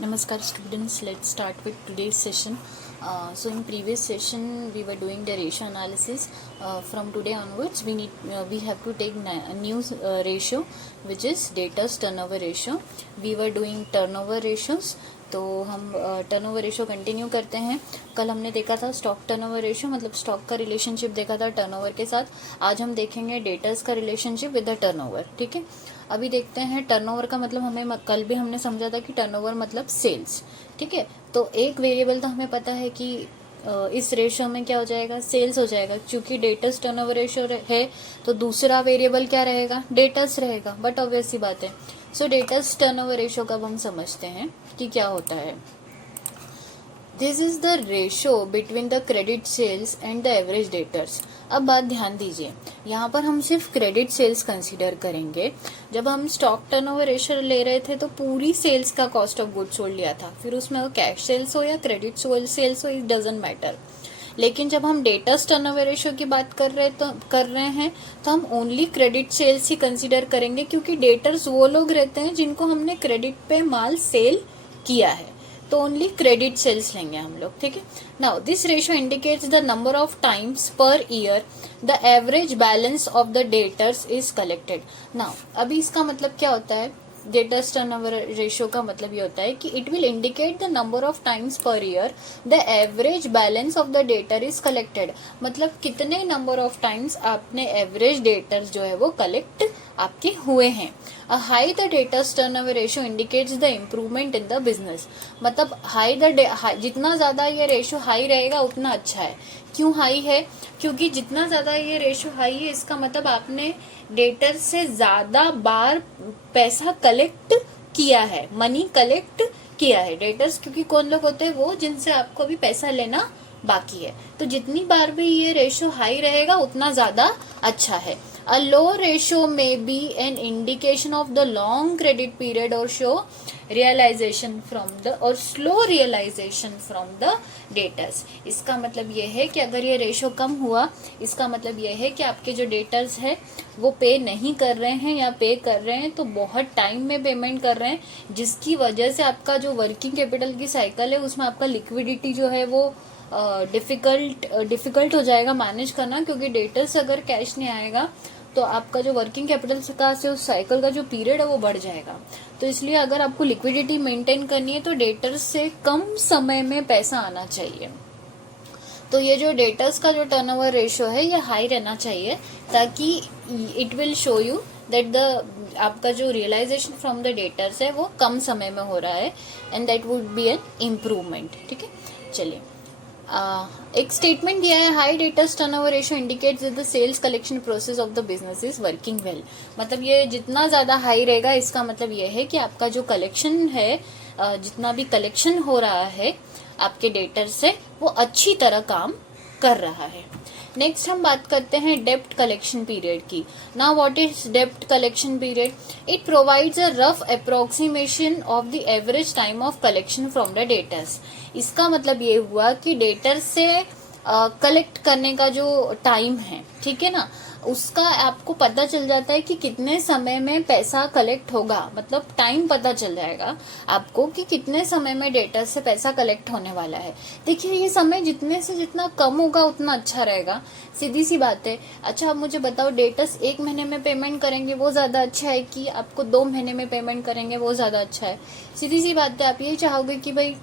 Namaskar students, let's start with today's session. So in previous session we were doing the ratio analysis. From today onwards we have to take a new ratio which is debtors turnover ratio. We were doing turnover ratios, तो हम turnover ratio continue करते हैं. कल हमने देखा था stock turnover ratio, मतलब stock का रिलेशनशिप देखा था टर्नओवर के साथ. आज हम देखेंगे डेटर्स का रिलेशनशिप विद द टर्नओवर. ठीक है, अभी देखते हैं टर्नओवर का मतलब. हमें कल भी हमने समझा था कि टर्नओवर मतलब सेल्स. ठीक है, तो एक वेरिएबल तो हमें पता है कि इस रेशियो में क्या हो जाएगा, सेल्स हो जाएगा. क्योंकि डेटर्स टर्नओवर रेशियो है तो दूसरा वेरिएबल क्या रहेगा, डेटर्स रहेगा. बट ऑब्वियस सी बात है. सो डेटर्स टर्नओवर रेशियो का अब हम समझते हैं कि क्या होता है. This is the ratio between the credit sales and the average debtors. अब बात ध्यान दीजिए, यहाँ पर हम सिर्फ क्रेडिट सेल्स कंसीडर करेंगे. जब हम स्टॉक टर्नओवर रेशियो ले रहे थे तो पूरी सेल्स का कॉस्ट ऑफ गुड्स सोल्ड लिया था. फिर उसमें वो कैश सेल्स हो या क्रेडिट सेल्स हो, इट डजंट मैटर. लेकिन जब हम डेटर्स टर्नओवर रेशियो की बात कर रहे हैं तो हम ओनली क्रेडिट सेल्स ही कंसीडर करेंगे, क्योंकि डेटर्स वो लोग रहते हैं जिनको हमने क्रेडिट पे माल सेल किया है. तो ओनली क्रेडिट सेल्स लेंगे हम लोग. ठीक है, now this ratio indicates the number of times per year the average balance of the debtors is collected. Now अभी इसका मतलब क्या होता है, डेटर्स टर्नओवर रेशियो का मतलब ये होता है कि it will indicate the number of times per year the average balance of the debtor is collected. मतलब कितने नंबर ऑफ टाइम्स आपने एवरेज डेटर्स जो है वो कलेक्ट आपके हुए हैं. A high the debtors turnover ratio indicates the improvement in the business. मतलब जितना ज्यादा ये रेशियो हाई रहेगा उतना अच्छा है. क्यों हाई है, क्योंकि जितना ज्यादा ये रेशियो हाई है इसका मतलब आपने डेटर से ज्यादा बार पैसा कलेक्ट किया है, मनी कलेक्ट किया है. डेटर्स क्योंकि कौन लोग होते हैं, वो जिनसे आपको अभी पैसा लेना बाकी है. तो जितनी बार भी ये रेशियो हाई रहेगा उतना ज्यादा अच्छा है. A low ratio may be an indication of the long credit period or show realization from the or slow realization from the debtors. इसका मतलब ये है कि अगर ये रेशियो कम हुआ, इसका मतलब ये है कि आपके जो डेटर्स है वो पे नहीं कर रहे हैं या पे कर रहे हैं तो बहुत टाइम में पेमेंट कर रहे हैं, जिसकी वजह से आपका जो वर्किंग कैपिटल की साइकिल है उसमें आपका लिक्विडिटी जो है वो डिफिकल्ट हो जाएगा मैनेज करना. क्योंकि डेटर्स अगर कैश नहीं आएगा तो आपका जो वर्किंग कैपिटल का से उस साइकिल का जो पीरियड है वो बढ़ जाएगा. तो इसलिए अगर आपको लिक्विडिटी मेंटेन करनी है तो डेटर्स से कम समय में पैसा आना चाहिए. तो ये जो डेटर्स का जो टर्नओवर रेशियो है ये हाई रहना चाहिए, ताकि it will show you that the आपका जो रियलाइजेशन फ्रॉम द डेटर्स है वो कम समय में हो रहा है and that would be an improvement. ठीक है, चलिए एक स्टेटमेंट दिया है, high debtors turnover ratio indicates that the sales collection process of the business is working well. मतलब ये जितना ज्यादा हाई रहेगा इसका मतलब ये है कि आपका जो कलेक्शन है, जितना भी कलेक्शन हो रहा है आपके डेटर से वो अच्छी तरह काम कर रहा है. नेक्स्ट हम बात करते हैं डेप्ट कलेक्शन पीरियड की. नाउ व्हाट इज डेप्ट collection period? It provides a rough approximation of the average time of collection from the debtors. इसका मतलब ये हुआ कि डेटर से कलेक्ट करने का जो टाइम है, ठीक है ना, उसका आपको पता चल जाता है कि कितने समय में पैसा कलेक्ट होगा. मतलब टाइम पता चल जाएगा आपको कि कितने समय में डेटर से पैसा कलेक्ट होने वाला है. देखिए ये समय जितने से जितना कम होगा उतना अच्छा रहेगा, सीधी सी बात है. अच्छा, अब मुझे बताओ, डेटर्स 1 महीने में पेमेंट करेंगे वो ज्यादा अच्छा है कि आपको 2 महीने में पेमेंट करेंगे वो ज्यादा अच्छा है? सीधी सी बात है, आप यही चाहोगे कि भाई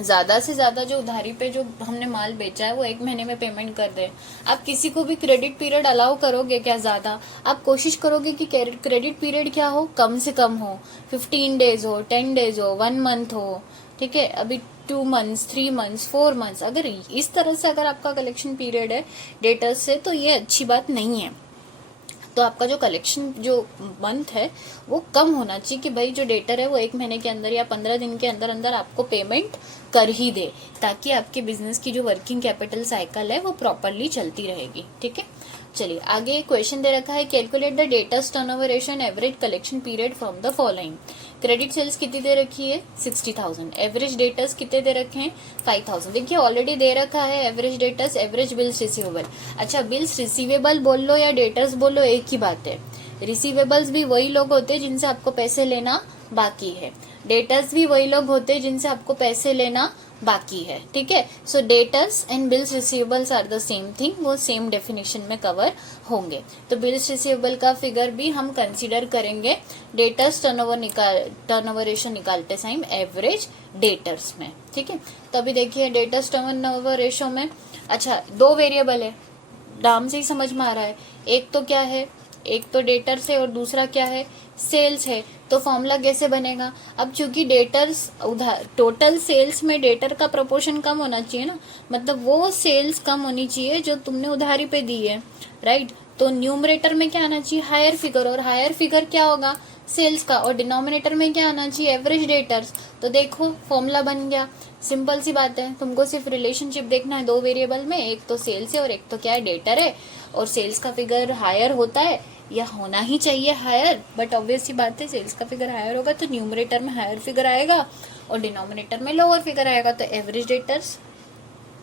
ज्यादा से ज्यादा जो उधारी पे जो हमने माल बेचा है वो 1 महीने में पेमेंट कर दे. आप किसी को भी क्रेडिट पीरियड अलाउ करोगे क्या? ज्यादा आप कोशिश करोगे कि क्रेडिट पीरियड क्या हो, कम से कम हो. 15 डेज हो, 10 डेज हो, 1 मंथ हो. ठीक है, अभी 2 मंथ्स, 3 मंथ्स, 4 मंथ्स, अगर इस तरह से अगर आपका कलेक्शन पीरियड है डेटर्स से तो ये अच्छी बात नहीं है. तो आपका जो कलेक्शन जो मंथ है वो कम होना चाहिए कि भाई जो डेटर है वो 1 महीने के अंदर या 15 दिन के अंदर अंदर आपको पेमेंट कर ही दे, ताकि आपके बिजनेस की जो वर्किंग कैपिटल साइकिल है वो प्रॉपरली चलती रहेगी. ठीक है, चलिए आगे क्वेश्चन दे रखा है, calculate the debtors turnover ratio and average collection period from the following. Credit sales कितनी दे रखी है 60,000, एवरेज डेटर्स कितने दे रखे हैं 5,000। देखिए ऑलरेडी दे रखा है average debtors, average bills receivable. अच्छा बिल्स रिसीवेबल बोल लो या डेटर्स बोल लो एक ही बात है। रिसीवेबल्स भी वही लोग होते हैं जिनसे आपको पैसे लेना बाकी है, डेटर्स भी वही लोग होते हैं जिनसे आपको पैसे लेना बाकी है, ठीक है। So debtors and bills receivables are the same thing, वो सेम डेफिनेशन में कवर होंगे। तो बिल्स रिसीवेबल का फिगर भी हम कंसीडर करेंगे डेटर्स टर्नओवर रेशियो निकालते टाइम एवरेज डेटर्स में, ठीक है। तो अभी देखिए डेटर्स टर्नओवर रेशियो में, अच्छा 2 वेरिएबल है, नाम से ही समझ में आ रहा है। एक तो क्या है, एक तो डेटर्स है और दूसरा क्या है सेल्स है। तो फॉर्मूला कैसे बनेगा, अब चूंकि डेटर्स उधार टोटल सेल्स में डेटर का प्रोपोर्शन कम होना चाहिए ना, मतलब वो सेल्स कम होनी चाहिए जो तुमने उधारी पे दी है, राइट। तो न्यूमरेटर में क्या आना चाहिए हायर फिगर, और हायर फिगर क्या होगा सेल्स का, और डिनोमिनेटर में क्या आना चाहिए एवरेज डेटर्स। तो देखो फॉर्मूला बन गया, सिंपल सी बात है। तुमको सिर्फ रिलेशनशिप देखना है 2 वेरिएबल में, एक तो सेल्स है और एक तो क्या है डेटर है। और सेल्स का फिगर हायर होता है या होना ही चाहिए हायर, बट ऑब्वियस सी बात है सेल्स का फिगर हायर होगा तो न्यूमरेटर में हायर फिगर आएगा और डिनोमिनेटर में लोअर फिगर आएगा। तो एवरेज डेटर्स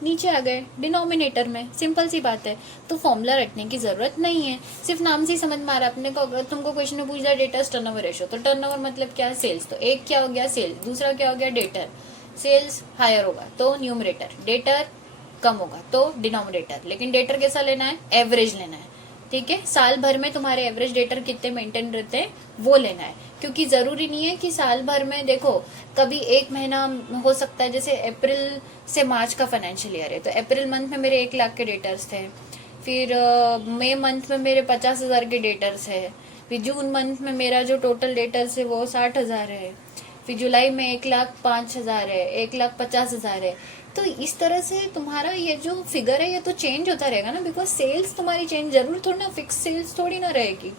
नीचे आ गए डिनोमिनेटर में, सिंपल सी बात है। तो फॉर्मूला रखने की जरूरत नहीं है, सिर्फ नाम से ही समझ में आ रहा है अपने को। अगर तुमको क्वेश्चन में पूछ रहा है डेटर्स टर्नओवर रेशियो, तो टर्नओवर मतलब क्या है सेल्स, तो एक क्या हो गया सेल्स, दूसरा क्या हो गया डेटर। सेल्स हायर होगा तो न्यूमरेटर, डेटर कम होगा तो डिनोमिनेटर। लेकिन डेटर कैसा लेना है एवरेज लेना है, ठीक है। साल भर में तुम्हारे एवरेज डेटर कितने मेंटेन रहते हैं वो लेना है, क्योंकि जरूरी नहीं है कि साल भर में, देखो कभी एक महीना हो सकता है, जैसे अप्रैल से मार्च का फाइनेंशियल ईयर है तो अप्रैल मंथ में मेरे 1 लाख के डेटर्स थे, फिर मई मंथ में मेरे 50,000 के डेटर्स है, फिर जून मंथ में मेरा जो टोटल डेटर्स है वो 60,000 है, फिर जुलाई में 1,05,000 है, 1,50,000 है। तो इस तरह से तुम्हारा ये जो फिगर है ये तो चेंज होता रहेगा ना, बिकॉज सेल्स तुम्हारी चेंज जरूर थोड़ी ना, फिक्स सेल्स थोड़ी ना रहेगी।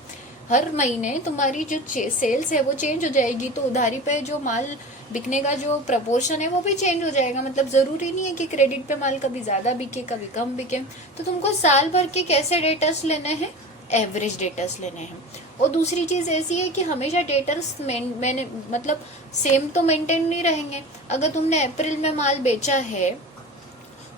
हर महीने तुम्हारी जो सेल्स है वो चेंज हो जाएगी, तो उधारी पे जो माल बिकने का जो प्रपोर्शन है वो भी चेंज हो जाएगा। मतलब जरूरी नहीं है कि क्रेडिट पे माल कभी ज्यादा बिके कभी कम बिके। तो तुमको साल भर के कैसे डेटर्स लेने हैं एवरेज डेटर्स लेने हैं। और दूसरी चीज ऐसी है कि हमेशा डेटर्स मैंने मतलब सेम तो मेंटेन नहीं रहेंगे। अगर तुमने अप्रैल में माल बेचा है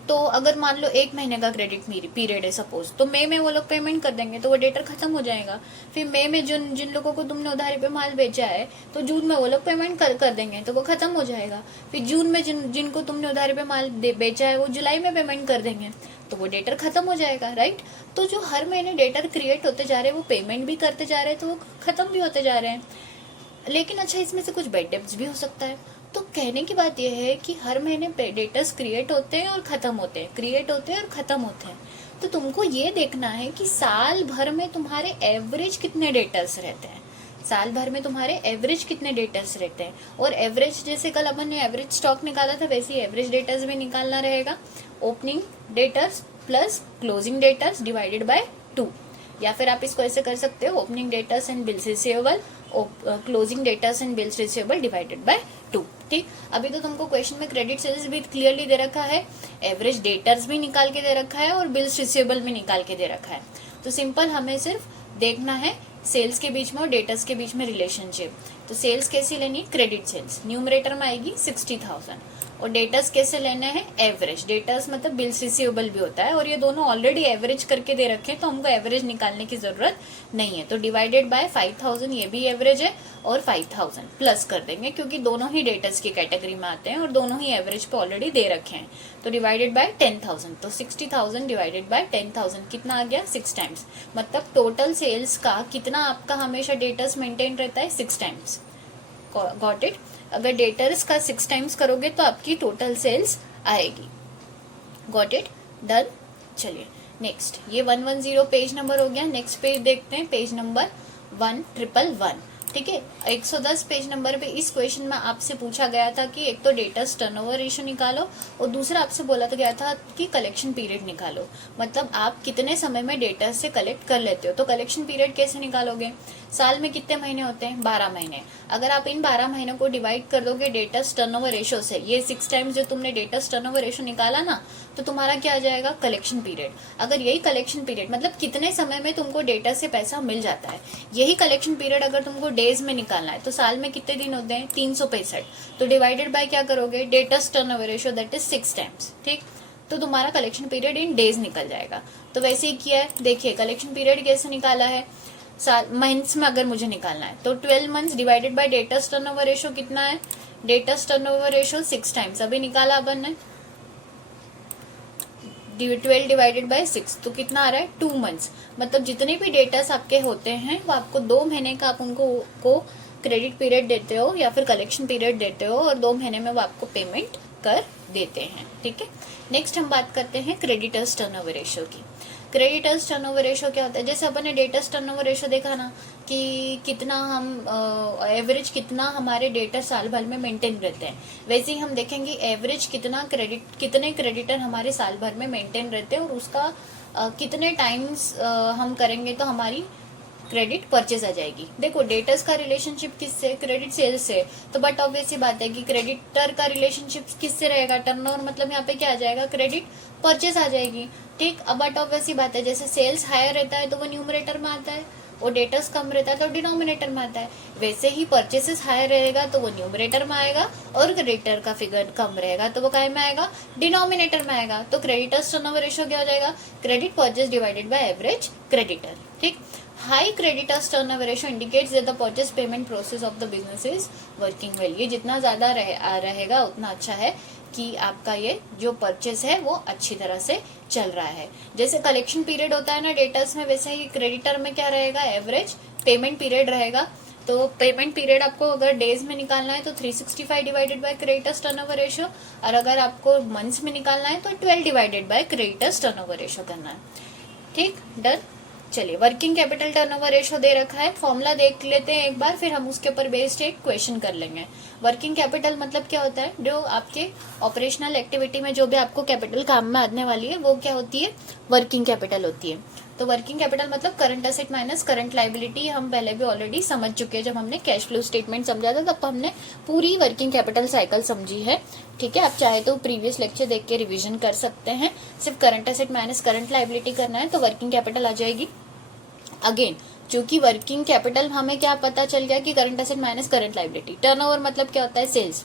तो अगर मान लो 1 महीने का क्रेडिट पीरियड है सपोज, तो मई में वो लोग पेमेंट कर देंगे तो वो डेटर खत्म हो जाएगा। फिर मई में जिन लोगों को तुमने उधारी पे माल बेचा है तो जून में वो लोग पेमेंट कर देंगे तो वो खत्म हो जाएगा। फिर जून में जिनको तुमने उधारी पे माल बेचा है वो जुलाई में पेमेंट कर देंगे तो वो डेटर खत्म हो जाएगा, राइट। तो जो हर महीने डेटर क्रिएट होते जा रहे हैं वो पेमेंट भी करते जा रहे हैं तो वो खत्म भी होते जा रहे हैं। लेकिन अच्छा इसमें से कुछ बैड डेब्ट्स भी हो सकता है। तो कहने की बात यह है कि हर महीने डेटर्स क्रिएट होते हैं और खत्म होते हैं, क्रिएट होते हैं और खत्म होते हैं। तो तुमको ये देखना है कि साल भर में तुम्हारे एवरेज कितने डेटर्स रहते हैं, साल भर में तुम्हारे एवरेज कितने डेटर्स रहते हैं। और एवरेज जैसे कल अपन ने एवरेज स्टॉक निकाला था वैसे ही एवरेज डेटर्स भी निकालना रहेगा। Opening debtors plus closing debtors divided by 2, या फिर आप इसको ऐसे कर सकते हो opening debtors and bills receivable, closing debtors and bills receivable divided by 2, ठीक। अभी तो तुमको क्वेश्चन में क्रेडिट सेल्स भी क्लियरली दे रखा है, एवरेज डेटर्स भी निकाल के दे रखा है और बिल्स रिसीवेबल भी निकाल के दे रखा है। तो सिंपल हमें सिर्फ देखना है सेल्स के बीच में और डेटर्स के बीच में रिलेशनशिप। तो सेल्स कैसी लेनी क्रेडिट सेल्स, न्यूमरेटर में आएगी 60,000 और डेटर्स कैसे लेने हैं एवरेज, डेटर्स मतलब बिल्स रिसीवेबल भी होता है और ये दोनों ऑलरेडी एवरेज करके दे रखे हैं तो हमको एवरेज निकालने की जरूरत नहीं है। तो डिवाइडेड बाय 5,000 ये भी एवरेज है और 5,000 प्लस कर देंगे क्योंकि दोनों ही डेटर्स की कैटेगरी में आते हैं और दोनों ही एवरेज पे ऑलरेडी दे रखे हैं। तो डिवाइडेड बाय 10,000, तो 60,000 डिवाइडेड बाय 10,000 कितना आ गया 6 टाइम्स। मतलब टोटल सेल्स का कितना आपका हमेशा डेटर्स मेंटेन रहता है 6 टाइम्स। Got it. अगर डेटर्स का 6 टाइम्स करोगे तो आपकी टोटल सेल्स आएगी। Got it, done. चलिए नेक्स्ट, ये 110 पेज नंबर हो गया। नेक्स्ट पेज देखते हैं, पेज नंबर 1111, ठीक है। 110 पेज नंबर पे इस क्वेश्चन में आपसे पूछा गया था कि एक तो डेटर्स टर्नओवर रेशियो निकालो और दूसरा आपसे बोला तो गया था कि कलेक्शन पीरियड निकालो। मतलब आप कितने समय में डेटर्स से कलेक्ट कर लेते हो। तो कलेक्शन पीरियड कैसे निकालोगे, साल में कितने महीने होते हैं 12 महीने। अगर आप इन 12 महीनों को डिवाइड कर दोगे डेटर्स टर्नओवर रेशियो से, ये 6 टाइम्स जो तुमने डेटर्स टर्नओवर रेशियो निकाला ना, तो तो तुम्हारा क्या आ जाएगा, कलेक्शन पीरियड। अगर यही कलेक्शन पीरियड मतलब कितने समय में तुमको डेटा से पैसा मिल जाता है, यही कलेक्शन पीरियड अगर तुमको डेज में निकालना है तो साल में कितने दिन होते हैं, 365। तो डिवाइडेड बाय क्या करोगे, debtors turnover ratio that is 6 times. ठीक, तो तुम्हारा कलेक्शन पीरियड इन डेज निकल जाएगा। तो वैसे ही किया है, देखिए कलेक्शन पीरियड कैसे निकाला है, साल मंथ्स में अगर मुझे निकालना है तो 12 months divided by debtors turnover ratio कितना है, डेटर्स टर्नओवर रेशियो 6 टाइम्स अभी निकाला अपन ने, 12 डिवाइडेड बाय 6 तो कितना आ रहा है, 2 मंथ्स। मतलब जितने भी डेटर्स आपके होते हैं वो आपको 2 महीने का आप उनको को क्रेडिट पीरियड देते हो या फिर कलेक्शन पीरियड देते हो और 2 महीने में वो आपको पेमेंट कर देते हैं। ठीक है, नेक्स्ट हम बात करते हैं क्रेडिटर्स टर्नओवर रेशियो की। क्रेडिटर्स टर्नओवर रेशियो क्या होता है, जैसे अपन ने डेटर्स टर्नओवर रेशियो देखा ना कि कितना हम एवरेज कितना हमारे डेटर साल भर में मेंटेन रहते हैं, वैसे ही हम देखेंगे एवरेज कितने क्रेडिटर हमारे साल भर में मेंटेन रहते हैं और उसका कितने टाइम्स हम करेंगे तो हमारी क्रेडिट परचेज आ जाएगी। देखो डेटर्स का रिलेशनशिप किससे, क्रेडिट सेल्स से, तो बट ऑब्वियस बात है कि क्रेडिटर का रिलेशनशिप किससे रहेगा, टर्नओवर मतलब यहाँ पे क्या आ जाएगा, क्रेडिट परचेज आ जाएगी। ठीक, अब बट ऑब्वियस बात है जैसे सेल्स हायर रहता है तो वो न्यूमरेटर में आता है और डेटर्स कम रहता है तो डिनोमिनेटर में आता है, वैसे ही परचेसेस हायर रहेगा तो वो न्यूमरेटर में आएगा और क्रेडिटर का फिगर कम रहेगा तो वो काय में आएगा, डिनोमिनेटर में आएगा। तो क्रेडिटर्स टर्नओवर रेशियो क्या हो जाएगा, credit purchase divided by average creditor. ठीक, high creditors turnover ratio indicates that the purchase payment process of the business is working well. ये जितना ज्यादा रहेगा उतना अच्छा है कि आपका ये जो परचेस है वो अच्छी तरह से चल रहा है। जैसे कलेक्शन पीरियड होता है ना डेटर्स में, वैसे ही क्रेडिटर में क्या रहेगा, एवरेज पेमेंट पीरियड रहेगा। तो पेमेंट पीरियड आपको अगर डेज में निकालना है तो 365 divided by creditors turnover ratio, और अगर आपको मंथ्स में निकालना है तो 12 divided by creditors turnover ratio करना है। ठीक, डन। चलिए, वर्किंग कैपिटल टर्नओवर रेशियो दे रखा है, फॉर्मूला देख लेते हैं एक बार, फिर हम उसके ऊपर बेस्ड एक क्वेश्चन कर लेंगे। वर्किंग कैपिटल मतलब क्या होता है, जो आपके ऑपरेशनल एक्टिविटी में जो भी आपको कैपिटल काम में आने वाली है वो क्या होती है, वर्किंग कैपिटल होती है। तो वर्किंग कैपिटल मतलब current asset minus current liability, हम पहले भी ऑलरेडी समझ चुके हैं, जब हमने कैश फ्लो स्टेटमेंट समझा था तब हमने पूरी वर्किंग कैपिटल साइकिल समझी है। ठीक है, आप चाहे तो प्रीवियस लेक्चर देख के रिवीजन कर सकते हैं। सिर्फ current asset minus current liability करना है तो वर्किंग कैपिटल आ जाएगी। अगेन चूंकि वर्किंग कैपिटल हमें क्या पता चल गया कि current asset minus current liability. Turnover मतलब क्या होता है, सेल्स।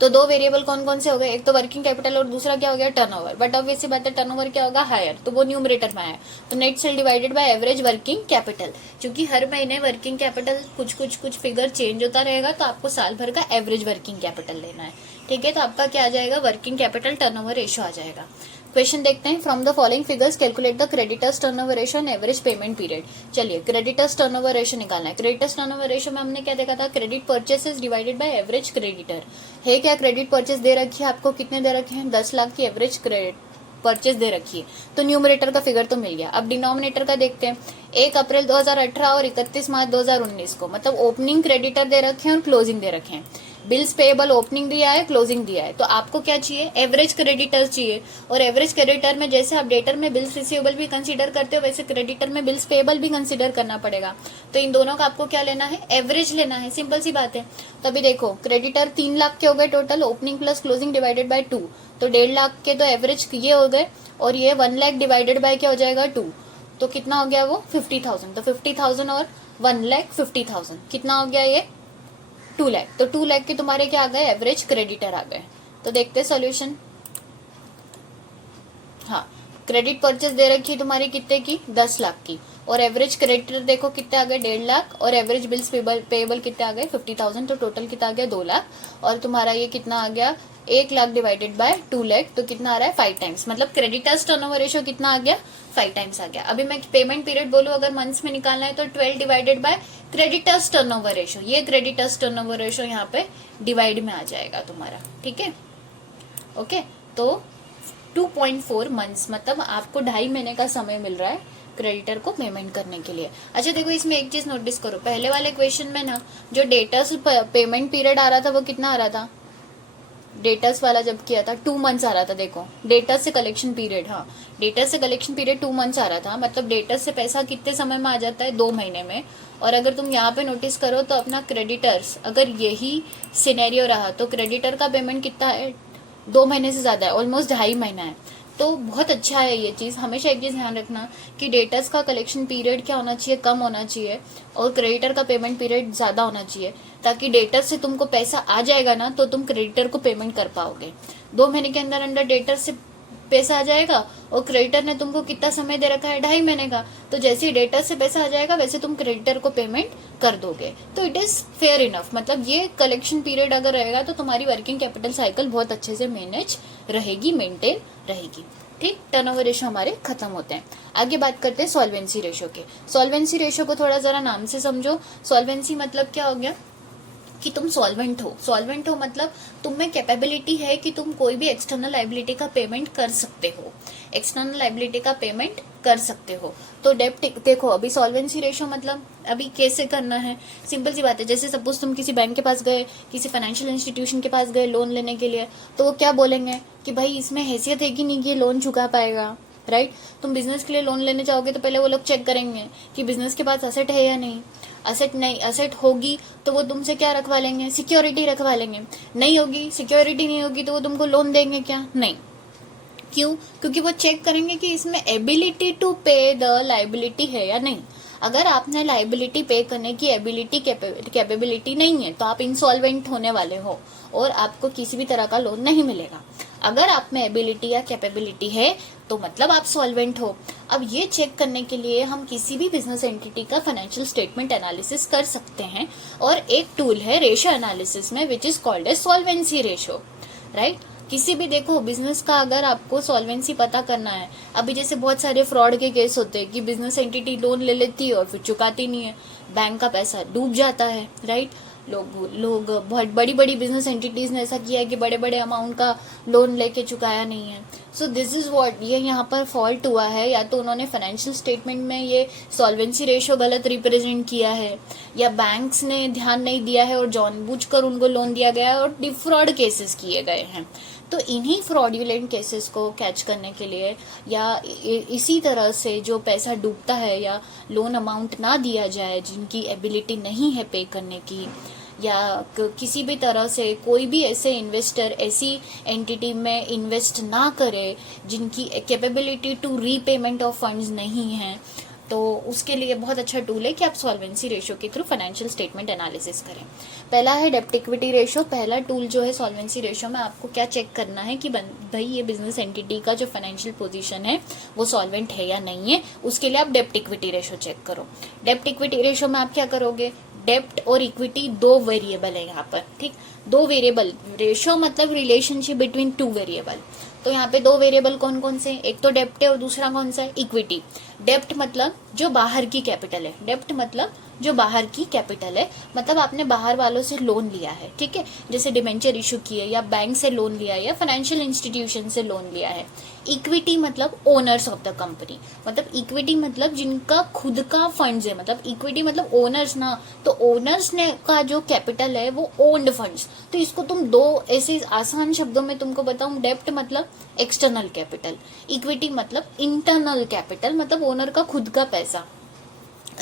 तो दो वेरिएबल कौन कौन से हो गए, एक तो वर्किंग कैपिटल और दूसरा क्या हो गया, टर्नओवर। बट ऑब्वियसली बात है टर्नओवर क्या होगा, हायर, तो वो न्यूमरेटर में आया। तो net cell divided by average working capital, क्योंकि हर महीने वर्किंग कैपिटल कुछ फिगर चेंज होता रहेगा तो आपको साल भर का एवरेज वर्किंग कैपिटल लेना है। ठीक है, तो आपका क्या आ जाएगा, वर्किंग कैपिटल टर्नओवर रेशियो आ जाएगा। क्वेश्चन देखते हैं, from the following figures calculate the creditors turnover ratio and average payment period. चलिए क्रेडिटर्स टर्नओवर रेशियो निकालना है। क्रेडिटर्स टर्नओवर रेशियो में हमने क्या देखा था, credit purchases divided by average creditor. है क्या, क्रेडिट परचेस दे रखी है आपको, कितने दे रखे हैं, 10 लाख की एवरेज क्रेडिट परचेस दे रखी है, तो न्यूमरेटर का फिगर तो मिल गया। अब डिनोमिनेटर का देखते हैं, 1 अप्रैल 2018 और 31 मार्च 2019 को, मतलब ओपनिंग क्रेडिटर दे रखे हैं और क्लोजिंग दे रखे हैं। बिल्स पेएबल ओपनिंग दिया है, क्लोजिंग दिया है, तो आपको क्या चाहिए, एवरेज क्रेडिटर चाहिए। और एवरेज क्रेडिटर में जैसे आप डेटर में बिल्स रिसीवेबल भी कंसीडर करते हो वैसे क्रेडिटर में बिल्स पेएबल भी कंसीडर करना पड़ेगा। तो इन दोनों का आपको क्या लेना है, एवरेज लेना है, सिंपल सी बात है। तो अभी देखो क्रेडिटर 3 लाख के हो गए total, opening plus closing divided by 2, तो 1.5 लाख के तो एवरेज ये हो गए, और ये 1 लाख डिवाइडेड बाय क्या हो जाएगा, 2, तो कितना हो गया वो 50,000। तो 50,000 और 1,50,000 कितना हो गया, ये 2 लाख। तो 2 लाख के तुम्हारे क्या आ गए, एवरेज क्रेडिटर आ गए। तो देखते हैं सॉल्यूशन। हाँ, क्रेडिट परचेस दे रखी है तुम्हारी कितने की, 10 लाख की, और एवरेज क्रेडिटर देखो कितने आ गए, 1.5 लाख, और एवरेज बिल्स पेएबल कितने आ गए, 50,000, तो टोटल कितना आ गया, 2 लाख। और तुम्हारा ये कितना आ गया, 1 लाख डिवाइडेड बाय 2 लाख, तो कितना आ रहा है, 5 टाइम्स। मतलब क्रेडिटर्स टर्नओवर रेशियो कितना आ गया, 5 टाइम्स आ गया। अभी मैं पेमेंट पीरियड बोलूं अगर मंथ्स में निकालना है तो 12 divided by creditors turnover ratio, ये क्रेडिटर्स टर्नओवर रेशियो यहाँ पे डिवाइड में आ जाएगा तुम्हारा। ठीक है, ओके। तो 2.4 मंथ्स मतलब आपको 2.5 महीने का समय मिल रहा है क्रेडिटर को पेमेंट करने के लिए। अच्छा देखो, इसमें एक चीज नोटिस करो, पहले वाले क्वेश्चन में ना जो डेटर्स पेमेंट पीरियड आ रहा था वो कितना आ रहा था, डेटर्स वाला जब किया था 2 मंथ्स आ रहा था। देखो डेटर्स से कलेक्शन पीरियड, हाँ डेटर्स से कलेक्शन पीरियड 2 मंथ्स आ रहा था, मतलब डेटर्स से पैसा कितने समय में आ जाता है, 2 महीने में। और अगर तुम यहाँ पे नोटिस करो तो अपना क्रेडिटर्स, अगर यही सिनेरियो रहा तो क्रेडिटर का पेमेंट कितना है, 2 महीने से ज़्यादा है, ऑलमोस्ट 2.5 महीना है। तो बहुत अच्छा है ये चीज़। हमेशा एक चीज़ ध्यान रखना कि डेटर्स का कलेक्शन पीरियड क्या होना चाहिए, कम होना चाहिए, और क्रेडिटर का पेमेंट पीरियड ज़्यादा होना चाहिए, ताकि डेटर से तुमको पैसा आ जाएगा ना तो तुम क्रेडिटर को पेमेंट कर पाओगे। 2 महीने के अंदर अंदर डेटर से पैसा आ जाएगा, और क्रेडिटर ने तुमको कितना समय दे रखा है, 2.5 महीने का, तो जैसे ही डेटर से पैसा आ जाएगा वैसे तुम क्रेडिटर को पेमेंट कर दोगे। तो इट इज फेयर इनफ, मतलब ये कलेक्शन पीरियड अगर रहेगा तो तुम्हारी वर्किंग कैपिटल साइकिल बहुत अच्छे से मैनेज रहेगी, मेंटेन रहेगी। ठीक, टर्नओवर रेशो हमारे खत्म होते हैं। आगे बात करते हैं सॉल्वेंसी रेशो के। सॉल्वेंसी रेशो को थोड़ा जरा नाम से समझो। सॉल्वेंसी मतलब क्या हो गया कि तुम सॉल्वेंट हो। सॉल्वेंट हो मतलब तुम में कैपेबिलिटी है कि तुम कोई भी एक्सटर्नल लाइबिलिटी का पेमेंट कर सकते हो, एक्सटर्नल लाइबिलिटी का पेमेंट कर सकते हो। तो डेप्ट देखो, अभी सॉल्वेंसी रेशो मतलब अभी कैसे करना है, सिंपल सी बात है। जैसे सपोज तुम किसी बैंक के पास गए, किसी फाइनेंशियल इंस्टीट्यूशन के पास गए लोन लेने के लिए, तो वो क्या बोलेंगे कि भाई इसमें हैसियत है कि नहीं कि ये लोन चुका पाएगा, राइट। तुम बिजनेस के लिए लोन लेने जाओगे तो पहले वो लोग चेक करेंगे कि बिजनेस के पास असेट है या नहीं। असेट नहीं, असेट होगी तो वो तुमसे क्या रखवा लेंगे, सिक्योरिटी रखवा लेंगे। नहीं होगी, सिक्योरिटी नहीं होगी, तो वो तुमको लोन देंगे क्या, नहीं। क्यों? क्योंकि वो चेक करेंगे कि इसमें एबिलिटी टू पे द लाइबिलिटी है या नहीं। अगर आपने लाइबिलिटी पे करने की एबिलिटी कैपेबिलिटी नहीं है तो आप इंसॉल्वेंट होने वाले हो और आपको किसी भी तरह का लोन नहीं मिलेगा। अगर आप में एबिलिटी या कैपेबिलिटी है तो मतलब आप सॉल्वेंट हो। अब ये चेक करने के लिए हम किसी भी बिजनेस एंटिटी का फाइनेंशियल स्टेटमेंट एनालिसिस कर सकते हैं, और एक टूल है रेशो एनालिसिस में which is called as solvency ratio, right. किसी भी देखो बिजनेस का अगर आपको सॉल्वेंसी पता करना है, अभी जैसे बहुत सारे फ्रॉड के केस होते हैं कि बिजनेस एंटिटी लोन ले लेती है और फिर चुकाती नहीं है, बैंक का पैसा डूब जाता है, राइट। लोग बहुत बड़ी बड़ी बिजनेस एंटिटीज ने ऐसा किया है कि बड़े बड़े अमाउंट का लोन लेके चुकाया नहीं है। सो दिस इज व्हाट, ये यहाँ पर फॉल्ट हुआ है। या तो उन्होंने फाइनेंशियल स्टेटमेंट में ये सॉल्वेंसी रेशो गलत रिप्रेजेंट किया है, या बैंक्स ने ध्यान नहीं दिया है और जानबूझकर उनको लोन दिया गया है और डिफ्रॉड केसेस किए गए हैं। तो इन्हीं फ्रॉड्यूलेंट केसेस को कैच करने के लिए, या इसी तरह से जो पैसा डूबता है या लोन अमाउंट ना दिया जाए जिनकी एबिलिटी नहीं है पे करने की, या किसी भी तरह से कोई भी ऐसे इन्वेस्टर ऐसी एंटिटी में इन्वेस्ट ना करे जिनकी capability to repayment of funds नहीं है, तो उसके लिए बहुत अच्छा टूल है कि आप सॉल्वेंसी रेशो के थ्रू फाइनेंशियल स्टेटमेंट एनालिसिस करें। पहला है डेप्ट इक्विटी रेशो। पहला टूल जो है सॉल्वेंसी रेशो में आपको क्या चेक करना है कि भाई ये बिजनेस एंटिटी का जो फाइनेंशियल पोजीशन है वो सॉल्वेंट है या नहीं है, उसके लिए आप डेप्ट इक्विटी रेशो चेक करो। डेप्ट इक्विटी रेशो में आप क्या करोगे, डेप्ट और इक्विटी दो वेरिएबल है यहाँ पर, ठीक। दो वेरिएबल, रेशो मतलब रिलेशनशिप बिटवीन टू वेरिएबल। तो यहाँ पे दो वेरिएबल कौन कौन से, एक तो डेप्ट है और दूसरा कौन सा है, इक्विटी। डेप्ट मतलब जो बाहर की कैपिटल है, डेप्ट मतलब जो बाहर की कैपिटल है, मतलब आपने बाहर वालों से लोन लिया है, ठीक है, जैसे डिबेंचर इशू किए या बैंक से लोन लिया है या फाइनेंशियल इंस्टीट्यूशन से लोन लिया है। इक्विटी मतलब ओनर्स ऑफ द कंपनी, मतलब इक्विटी मतलब जिनका खुद का फंड्स है, मतलब इक्विटी मतलब ओनर्स ना, तो ओनर्स ने का जो कैपिटल है वो ओन्ड फंड्स। तो इसको तुम दो ऐसे आसान शब्दों में तुमको बताऊं, डेप्ट मतलब एक्सटर्नल कैपिटल, इक्विटी मतलब इंटरनल कैपिटल, मतलब ओनर का खुद का पैसा।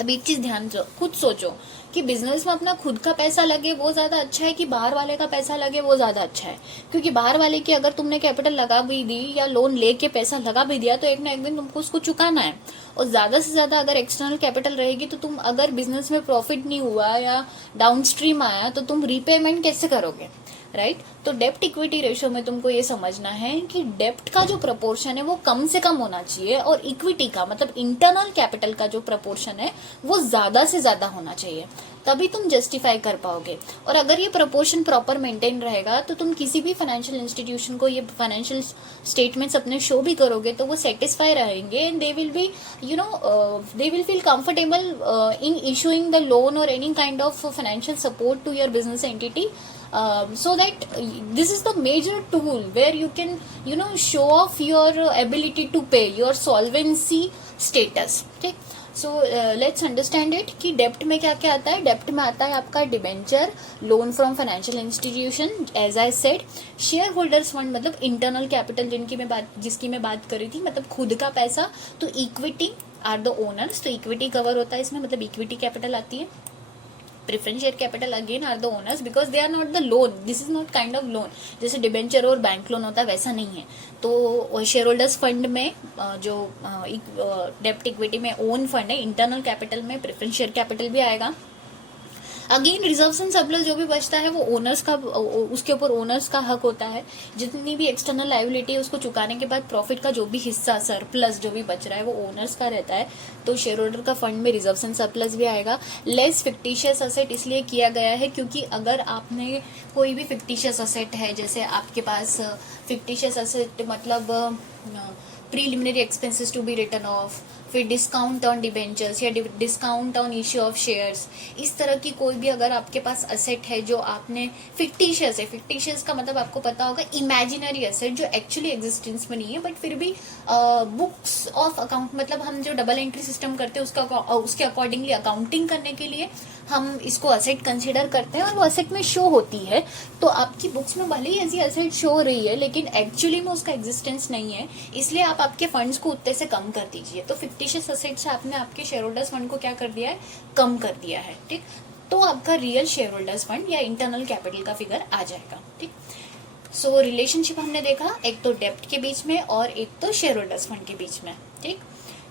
अब एक चीज ध्यान दो, खुद सोचो कि बिजनेस में अपना खुद का पैसा लगे वो ज्यादा अच्छा है कि बाहर वाले का पैसा लगे वो ज्यादा अच्छा है। क्योंकि बाहर वाले की अगर तुमने कैपिटल लगा भी दी या लोन लेके पैसा लगा भी दिया तो एक ना एक दिन तुमको उसको चुकाना है, और ज्यादा से ज्यादा अगर एक्सटर्नल कैपिटल रहेगी तो तुम अगर बिजनेस में प्रॉफिट नहीं हुआ या डाउन स्ट्रीम आया तो तुम रीपेमेंट कैसे करोगे, राइट। तो डेप्ट इक्विटी रेशो में तुमको ये समझना है कि डेप्ट का जो प्रपोर्शन है वो कम से कम होना चाहिए, और इक्विटी का मतलब इंटरनल कैपिटल का जो प्रपोर्शन है वो ज्यादा से ज्यादा होना चाहिए, तभी तुम जस्टिफाई कर पाओगे। और अगर ये प्रपोर्शन प्रॉपर मेंटेन रहेगा तो तुम किसी भी फाइनेंशियल इंस्टीट्यूशन को ये फाइनेंशियल स्टेटमेंट्स अपने शो भी करोगे तो वो सेटिस्फाई रहेंगे, and they will be they will feel comfortable in issuing the loan और any kind of financial support to your business entity. So that this is the major tool where you can show off your ability to pay, your solvency status. ठीक, so let's understand it कि डेप्ट में क्या क्या आता है। डेप्ट में आता है आपका debenture, loan from financial institution, as I said share holders fund मतलब इंटरनल कैपिटल जिसकी मैं बात कर रही थी, मतलब खुद का पैसा। तो इक्विटी आर द ओनर्स, तो इक्विटी कवर होता है इसमें, मतलब इक्विटी कैपिटल आती है। Preference share capital again are the owners because they are not the loan, this is not kind of loan जैसे डिबेंचर और बैंक लोन होता है वैसा नहीं है। तो शेयर होल्डर्स फंड में जो डेप्ट इक्विटी में ओन फंड है, इंटरनल कैपिटल में प्रेफरेंस शेयर कैपिटल भी आएगा। अगेन रिजर्व्स एंड सरप्लस जो भी बचता है वो ओनर्स का, उसके ऊपर ओनर्स का हक होता है। जितनी भी एक्सटर्नल लायबिलिटी है उसको चुकाने के बाद प्रॉफिट का जो भी हिस्सा सरप्लस जो भी बच रहा है वो ओनर्स का रहता है। तो शेयर होल्डर का फंड में रिजर्व्स एंड सरप्लस भी आएगा। लेस फिक्टिशियस असेट इसलिए किया गया है क्योंकि अगर आपने कोई भी फिक्टिशियस असेट है, जैसे आपके पास फिक्टिशियस असेट मतलब preliminary expenses to be written off, फिर डिस्काउंट ऑन डिबेंचर्स या discount on issue of shares, इस तरह की कोई भी अगर आपके पास असेट है जो आपने फिक्टिशियस है, फिक्टिशियस का मतलब आपको पता होगा इमेजिनरी असेट जो एक्चुअली एग्जिस्टेंस में नहीं है बट फिर भी बुक्स ऑफ अकाउंट मतलब हम जो डबल एंट्री सिस्टम करते हैं उसके अकॉर्डिंगली अकाउंटिंग करने के लिए हम इसको असेट कंसिडर करते हैं और वो असेट में शो होती है। तो आपकी बुक्स में भले ही ऐसी असेट शो हो रही है लेकिन एक्चुअली में उसका एग्जिस्टेंस नहीं है, इसलिए आप आपके फंड्स को उतने से कम कर दीजिए। तो फिक्टिशियस असेट से आपने आपके शेयर होल्डर्स फंड को क्या कर दिया है, कम कर दिया है। ठीक, तो आपका रियल शेयर होल्डर्स फंड या इंटरनल कैपिटल का फिगर आ जाएगा। ठीक, सो रिलेशनशिप हमने देखा, एक तो डेप्ट के बीच में और एक तो शेयर होल्डर्स फंड के बीच में। ठीक,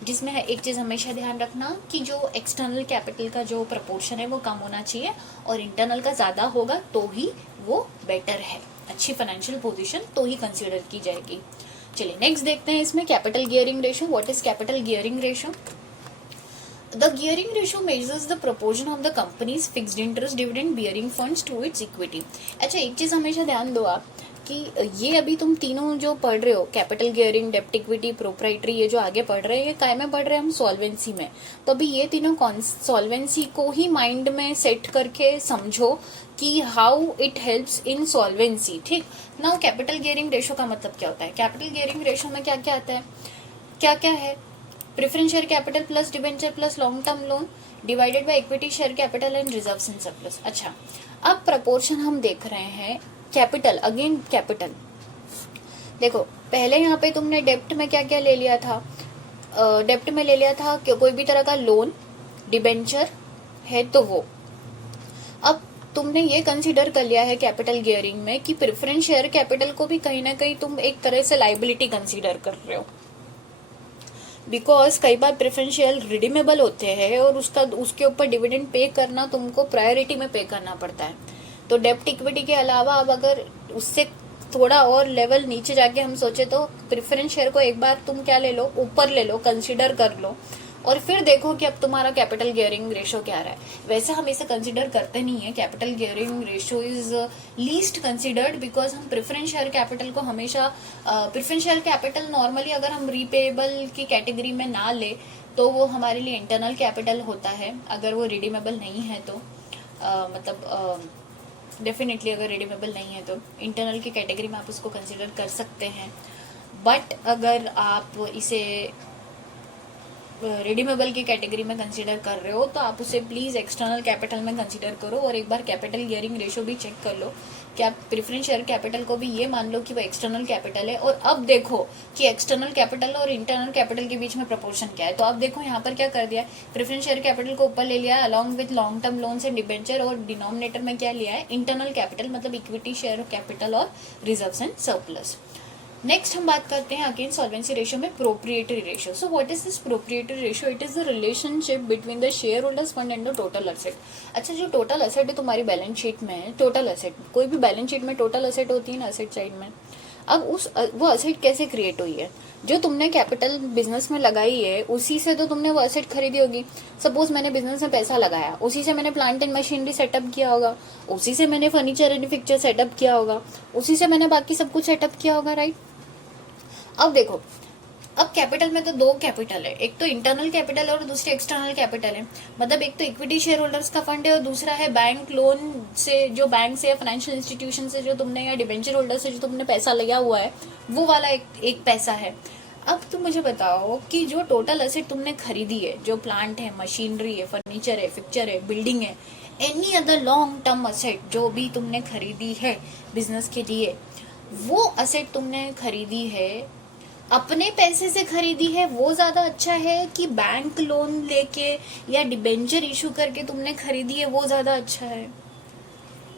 जिसमें एक चीज हमेशा ध्यान रखना कि जो एक्सटर्नल कैपिटल का जो प्रपोर्शन है वो कम होना चाहिए और इंटरनल का ज्यादा होगा तो ही वो बेटर है, अच्छी फाइनेंशियल पोजीशन तो ही कंसीडर की जाएगी। चलिए नेक्स्ट देखते हैं इसमें capital gearing ratio. What is capital gearing ratio? The gearing ratio measures the proportion of the company's fixed interest dividend bearing funds to its equity. अच्छा, एक चीज हमेशा ध्यान दो आप कि ये अभी तुम तीनों जो पढ़ रहे हो, कैपिटल गियरिंग, डेप्ट इक्विटी, प्रोप्राइटरी, ये जो आगे पढ़ रहे हैं ये काय में पढ़ रहे हैं हम, सॉल्वेंसी में। तो अभी ये तीनों सॉल्वेंसी को ही माइंड में सेट करके समझो कि how it helps in solvency. ठीक, नाउ कैपिटल गियरिंग रेशियो का मतलब क्या होता है? कैपिटल गियरिंग रेशियो में क्या क्या आता है, क्या क्या है? Preference share capital plus debenture plus long term loan divided by equity share capital and reserves and surplus. अच्छा, अब प्रपोर्शन हम देख रहे हैं कैपिटल, अगेन कैपिटल। देखो पहले यहाँ पे तुमने डेप्ट में क्या क्या ले लिया था, डेप्ट में ले लिया था कि कोई भी तरह का लोन, डिबेंचर है तो वो। अब तुमने ये कंसीडर कर लिया है कैपिटल गियरिंग में कि प्रेफरेंस शेयर कैपिटल को भी कहीं ना कहीं तुम एक तरह से लाइबिलिटी कंसीडर कर रहे हो, बिकॉज कई बार प्रेफरेंस शेयर रिडीमेबल होते हैं और उसके ऊपर डिविडेंड पे करना तुमको प्रायोरिटी में पे करना पड़ता है। तो डेप्ट इक्विटी के अलावा अब अगर उससे थोड़ा और लेवल नीचे जाके हम सोचे तो प्रेफरेंस शेयर को एक बार तुम क्या ले लो, ऊपर ले लो, कंसीडर कर लो और फिर देखो कि अब तुम्हारा कैपिटल गियरिंग रेशियो क्या रहा है। वैसे हम इसे कंसीडर करते नहीं है, capital gearing ratio is least considered because हम प्रेफरेंस शेयर कैपिटल को हमेशा प्रेफरेंस शेयर कैपिटल नॉर्मली अगर हम रीपेबल की कैटेगरी में ना ले तो वो हमारे लिए इंटरनल कैपिटल होता है। अगर वो रिडीमेबल नहीं है तो मतलब डेफिनेटली अगर रिडीमेबल नहीं है तो इंटरनल की कैटेगरी में आप उसको कंसीडर कर सकते हैं। बट अगर आप इसे रिडीमेबल की कैटेगरी में कंसीडर कर रहे हो तो आप उसे प्लीज एक्सटर्नल कैपिटल में कंसीडर करो और एक बार कैपिटल गियरिंग रेशियो भी चेक कर लो कि आप प्रेफरेंस शेयर कैपिटल को भी ये मान लो कि वो एक्सटर्नल कैपिटल है। और अब देखो कि एक्सटर्नल कैपिटल और इंटरनल कैपिटल के बीच में प्रोपोर्शन क्या है। तो आप देखो यहाँ पर क्या कर दिया है, प्रेफरेंस शेयर कैपिटल को ऊपर ले लिया है along with long term loans and debenture और डिनोमिनेटर में क्या लिया है, इंटरनल कैपिटल मतलब इक्विटी शेयर कैपिटल और रिजर्व्स एंड सरप्लस। नेक्स्ट हम बात करते हैं अगेन सॉल्वेंसी रेशियो में proprietary ratio. So what is this proprietary ratio? It is the relationship between the share holders fund and the total asset. अच्छा, जो total asset है तुम्हारी बैलेंस शीट में है, टोटल असेट, कोई भी बैलेंस शीट में टोटल असेट होती है ना असेट साइड में। अब वो असेट कैसे क्रिएट हुई है? जो तुमने कैपिटल बिजनेस में लगाई है उसी से तो तुमने वो असेट खरीदी होगी। सपोज मैंने बिजनेस में पैसा लगाया, उसी से मैंने प्लांट एंड मशीनरी सेटअप किया होगा, उसी से मैंने फर्नीचर एंड फिक्चर सेटअप किया होगा, उसी से मैंने बाकी सब कुछ सेटअप किया होगा, राइट? अब देखो, अब कैपिटल में तो दो कैपिटल है, एक तो इंटरनल कैपिटल है और दूसरी एक्सटर्नल कैपिटल है। मतलब एक तो इक्विटी शेयर होल्डर्स का फंड है और दूसरा है बैंक लोन से, जो बैंक से या फाइनेंशियल इंस्टीट्यूशन से जो तुमने या डिबेंचर होल्डर से जो तुमने पैसा लिया हुआ है वो वाला एक पैसा है। अब तुम मुझे बताओ कि जो टोटल असेट तुमने खरीदी है, जो प्लांट है, मशीनरी है, फर्नीचर है, फिक्चर है, बिल्डिंग है, any other long term asset जो भी तुमने खरीदी है बिजनेस के लिए, वो असेट तुमने खरीदी है अपने पैसे से खरीदी है वो ज्यादा अच्छा है कि बैंक लोन लेके या डिबेंचर इशू करके तुमने खरीदी है वो ज्यादा अच्छा है?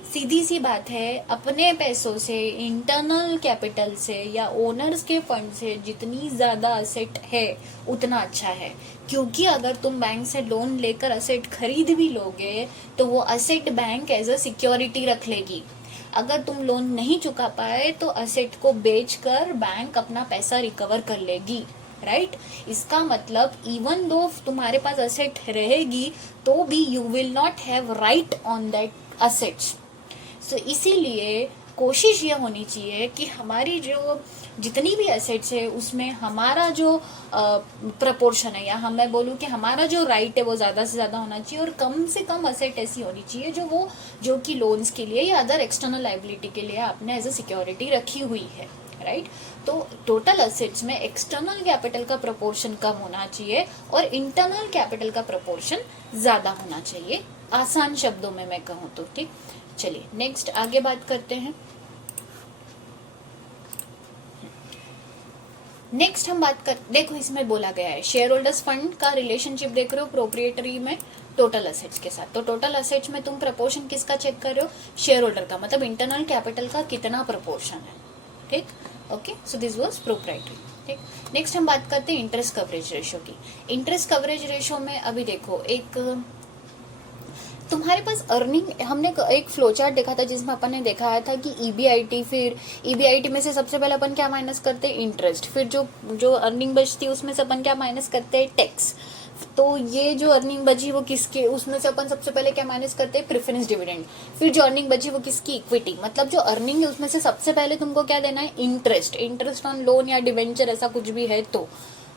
सीधी सी बात है, अपने पैसों से, इंटरनल कैपिटल से या ओनर्स के फंड से जितनी ज्यादा असेट है उतना अच्छा है। क्योंकि अगर तुम बैंक से लोन लेकर असेट खरीद भी लोगे तो वो asset bank as a security रख लेगी। अगर तुम लोन नहीं चुका पाए तो असेट को बेचकर बैंक अपना पैसा रिकवर कर लेगी, राइट? इसका मतलब इवन दो तुम्हारे पास असेट रहेगी तो भी you will not have right on that assets. So इसीलिए कोशिश ये होनी चाहिए कि हमारी जो जितनी भी एसेट्स है उसमें हमारा जो प्रपोर्शन है, या मैं बोलूँ कि हमारा जो राइट है वो ज़्यादा से ज़्यादा होना चाहिए, और कम से कम असेट ऐसी होनी चाहिए जो कि लोन्स के लिए या अदर एक्सटर्नल लाइबिलिटी के लिए आपने एज अ सिक्योरिटी रखी हुई है, राइट? तो टोटल असेट्स में एक्सटर्नल कैपिटल का प्रपोर्शन कम होना चाहिए और इंटरनल कैपिटल का प्रपोर्शन ज़्यादा होना चाहिए, आसान शब्दों में मैं कहूँ तो, ठीक? चलिए नेक्स्ट आगे बात करते हैं। नेक्स्ट हम बात कर, देखो इसमें बोला गया है शेयर होल्डर्स फंड का रिलेशनशिप देख रहे हो प्रोप्रिएटरी में टोटल असेट्स के साथ। तो टोटल असेट्स में तुम प्रपोर्शन किसका चेक कर रहे हो? शेयर होल्डर का, मतलब इंटरनल कैपिटल का कितना प्रपोर्शन है, ठीक? Okay, so this was proprietary, ठीक? नेक्स्ट हम बात करते हैं इंटरेस्ट कवरेज रेशियो की। इंटरेस्ट कवरेज रेशियो में अभी देखो एक तुम्हारे पास अर्निंग, हमने एक फ्लो चार्ट देखा था जिसमें अपन ने दिखाया था कि ईबीआईटी, फिर ईबीआईटी में से सबसे पहले अपन क्या माइनस करते हैं? इंटरेस्ट, फिर जो अर्निंग बचती है उसमें से अपन क्या माइनस करते हैं? टैक्स। तो ये जो अर्निंग बची वो किसके, उसमें से अपन सबसे पहले क्या माइनस करते हैं? Preference dividend. फिर जो अर्निंग बची वो किसकी? इक्विटी। मतलब जो अर्निंग है उसमें से सबसे पहले तुमको क्या देना है? इंटरेस्ट। इंटरेस्ट ऑन लोन या डिवेंचर ऐसा कुछ भी है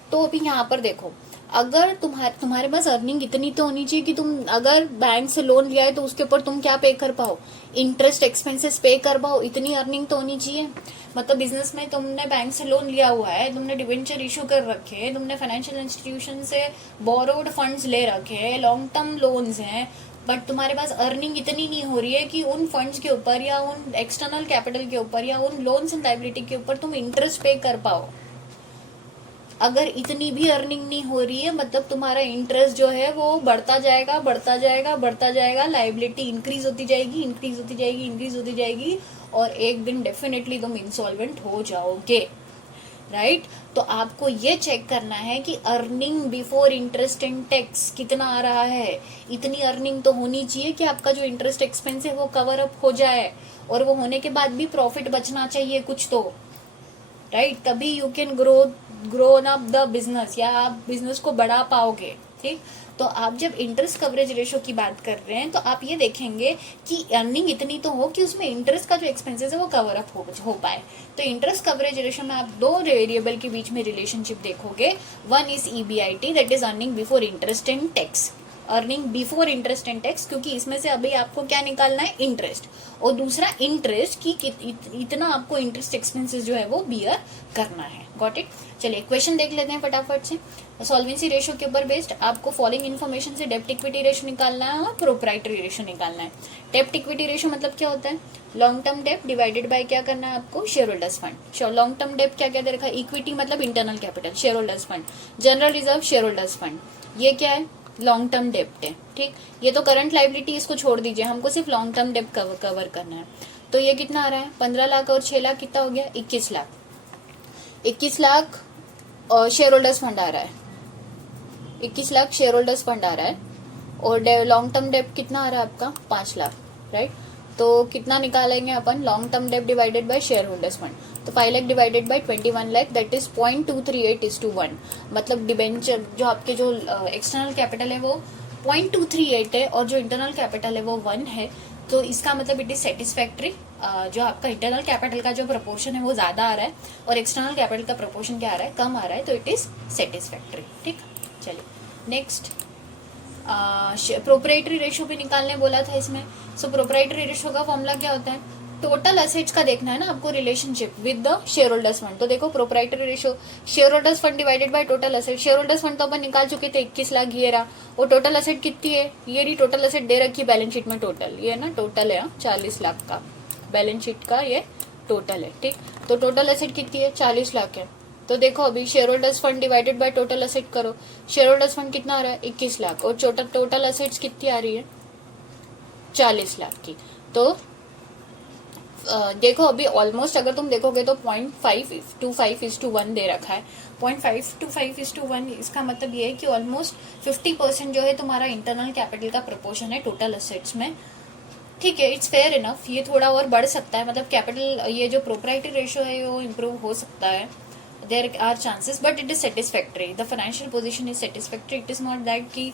तो अभी यहाँ पर देखो, अगर तुम्हारे पास अर्निंग इतनी तो होनी चाहिए कि तुम अगर बैंक से लोन लिया है तो उसके ऊपर तुम क्या पे कर पाओ? इंटरेस्ट एक्सपेंसेस पे कर पाओ, इतनी अर्निंग तो होनी चाहिए। मतलब बिजनेस में तुमने बैंक से लोन लिया हुआ है, तुमने डिवेंचर इशू कर रखे हैं, तुमने फाइनेंशियल इंस्टीट्यूशन से बोरोड फंड्स ले रखे हैं, लॉन्ग टर्म लोन्स हैं, बट तुम्हारे पास अर्निंग इतनी नहीं हो रही है कि उन फंड्स के ऊपर या उन एक्सटर्नल कैपिटल के ऊपर या उन लोन्स एंड लायबिलिटी के ऊपर तुम इंटरेस्ट पे कर पाओ। अगर इतनी भी अर्निंग नहीं हो रही है मतलब तुम्हारा इंटरेस्ट जो है वो बढ़ता जाएगा, बढ़ता जाएगा, बढ़ता जाएगा, लायबिलिटी इंक्रीज होती जाएगी, इंक्रीज होती जाएगी, इंक्रीज होती जाएगी, और एक दिन डेफिनेटली तुम इंसॉल्वेंट हो जाओगे, राइट? तो आपको ये चेक करना है कि earning before interest and tax कितना आ रहा है। इतनी अर्निंग तो होनी चाहिए कि आपका जो इंटरेस्ट एक्सपेंस है वो कवर अप हो जाए, और वो होने के बाद भी प्रॉफिट बचना चाहिए कुछ तो, राइट? तभी you can grown up the business, या आप बिजनेस को बढ़ा पाओगे, ठीक? तो आप जब इंटरेस्ट कवरेज रेशो की बात कर रहे हैं तो आप ये देखेंगे कि अर्निंग इतनी तो हो कि उसमें इंटरेस्ट का जो एक्सपेंसेस है वो कवर अप हो पाए। तो इंटरेस्ट कवरेज रेशो में आप दो वेरिएबल के बीच में रिलेशनशिप देखोगे। One is EBIT, that is earning before interest and tax, earning before interest and tax, क्योंकि इसमें से अभी आपको क्या निकालना है? इंटरेस्ट। और दूसरा इंटरेस्ट की इतना आपको इंटरेस्ट एक्सपेंसेस जो है वो बियर करना है। Got it? चलिए क्वेश्चन देख लेते हैं फटाफट से। सॉल्वेंसी रेशियो के ऊपर बेस्ड आपको फॉलोइंग इन्फॉर्मेशन से डेब्ट इक्विटी रेशियो निकालना है और प्रोप्राइटरी रेशियो निकालना है। डेब्ट इक्विटी रेशियो मतलब क्या होता है? लॉन्ग टर्म डेब्ट डिवाइडेड बाय क्या करना है आपको? Share holders fund. Long term डेब्ट क्या क्या दे रखा है? इक्विटी मतलब internal capital, share holders fund, general reserve, share holders fund. ये क्या है? लॉन्ग टर्म डेब्ट है, ठीक? ये तो करंट लाइबिलिटी, इसको छोड़ दीजिए, हमको सिर्फ लॉन्ग टर्म डेब्ट कवर करना है। तो ये कितना आ रहा है? 15 लाख और 6 लाख कितना हो गया? 21 lakh. 21 lakh share holders fund आ रहा है, 21 लाख शेयर होल्डर्स फंड आ रहा है, और लॉन्ग टर्म डेब्ट कितना आ रहा है आपका? 5 लाख, राइट? तो कितना निकालेंगे अपन? लॉन्ग टर्म डेब्ट divided by share holders fund, तो 5 lakh divided by 21 lakh, that is 0.238:1। मतलब डिबेंचर जो आपके जो एक्सटर्नल कैपिटल है वो 0.238 है और जो इंटरनल कैपिटल है वो 1 है। तो इसका मतलब इट इज सेटिस्फैक्ट्री। जो आपका इंटरनल कैपिटल का जो प्रपोर्शन है वो ज्यादा आ रहा है और एक्सटर्नल कैपिटल का प्रपोर्शन क्या आ रहा है? कम आ रहा है, तो इट इज सेटिस्फैक्ट्री, ठीक? चलिए नेक्स्ट, प्रोप्राइटरी रेशियो भी निकालने बोला था इसमें। सो प्रोप्राइटरी रेशियो का फॉर्मूला क्या होता है? टोटल असेट्स का देखना है ना आपको relationship with the share holders fund. तो देखो proprietary ratio share holders fund divided by total asset. Share holders fund तो अपन निकाल चुके थे, 21 लाख ये रहा। और टोटल असेट कितनी है? ये रही टोटल असेट दे रखी बैलेंस शीट में, टोटल ये ना टोटल है 40 लाख का बैलेंस शीट का ये टोटल है, ठीक? तो टोटल असेट कितनी है? 40 लाख है, तो देखो अभी share holders fund divided by total asset करो, शेयर होल्डर्स फंड कितना आ रहा है 21 लाख और टोटल असेट्स कितनी आ रही है 40 लाख की। तो देखो अभी ऑलमोस्ट अगर तुम देखोगे तो 0.5:1 दे रखा है। 0.5:1 इसका मतलब ये है कि ऑलमोस्ट 50% जो है तुम्हारा इंटरनल कैपिटल का प्रपोर्शन है टोटल असेट्स में। ठीक है, इट्स फेयर इनफ। ये थोड़ा और बढ़ सकता है, मतलब कैपिटल ये जो प्रोप्राइटरी रेशियो है वो इम्प्रूव हो सकता है, there are chances, but it is satisfactory. The financial position is satisfactory. It is not that कि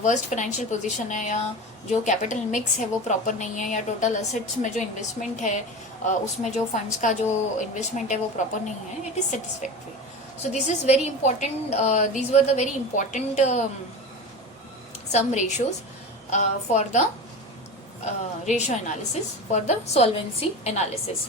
वर्स्ट फाइनेंशियल पोजीशन है या जो कैपिटल मिक्स है वो प्रॉपर नहीं है या टोटल असेट्स में जो इन्वेस्टमेंट है उसमें जो फंड्स का जो इन्वेस्टमेंट है वो प्रॉपर नहीं है। It is satisfactory. So this is very important, these were the very important some ratios for the ratio analysis for the solvency analysis.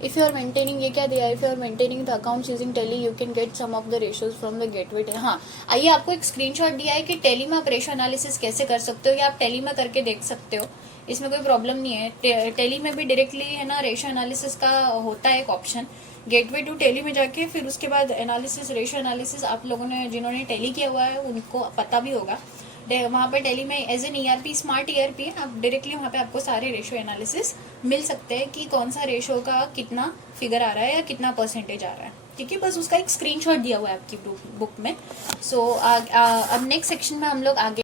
If you are maintaining, ये क्या दिया है, if you are maintaining the accounts using Tally you can get some of the ratios from the gateway. हाँ, आइए आपको एक screenshot दिया है कि Tally में आप रेशियो एनालिसिस कैसे कर सकते हो या आप Tally में करके देख सकते हो, इसमें कोई प्रॉब्लम नहीं है। Tally में भी डायरेक्टली है ना रेशियो एनालिसिस का होता है एक ऑप्शन, गेटवे टू Tally में जाके फिर उसके बाद एनालिसिस, रेशियो एनालिसिस आप लोगों ने जिन्होंने Tally किया हुआ है उनको पता भी होगा। वहाँ पे Tally में as an ERP smart ERP है, आप डायरेक्टली वहाँ पे आपको सारे रेशियो एनालिसिस मिल सकते हैं कि कौन सा रेशियो का कितना फिगर आ रहा है या कितना परसेंटेज आ रहा है। ठीक है, बस उसका एक स्क्रीनशॉट दिया हुआ है आपकी बुक में। सो अब नेक्स्ट सेक्शन में हम लोग आगे